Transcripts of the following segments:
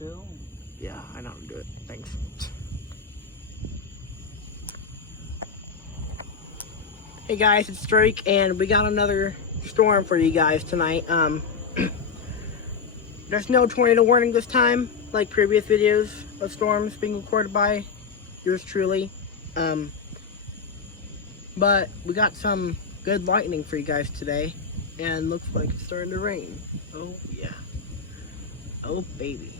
still? Yeah, I know how to do it. Thanks. Hey guys, it's Drake, and we got another storm for you guys tonight. There's no tornado warning this time, like previous videos of storms being recorded by yours truly. But we got some good lightning for you guys today, and looks like it's starting to rain. Oh yeah. Oh baby.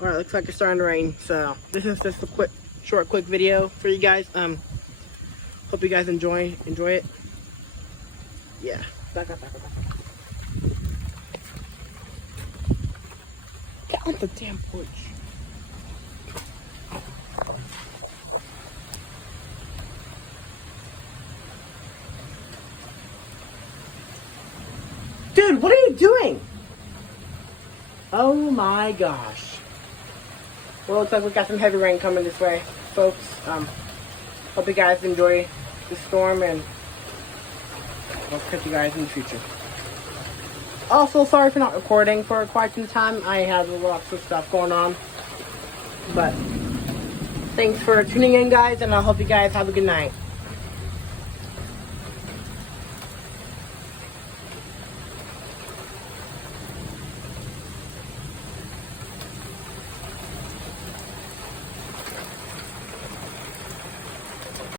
Alright, looks like it's starting to rain, so this is just a quick video for you guys. Hope you guys enjoy it. Yeah. Back up. Get on the damn porch. Dude, what are you doing? Oh my gosh. Well, it looks like we got some heavy rain coming this way, folks. Hope you guys enjoy the storm, and I'll catch you guys in the future. Also, sorry for not recording for quite some time. I had lots of stuff going on. But thanks for tuning in, guys, and I hope you guys have a good night.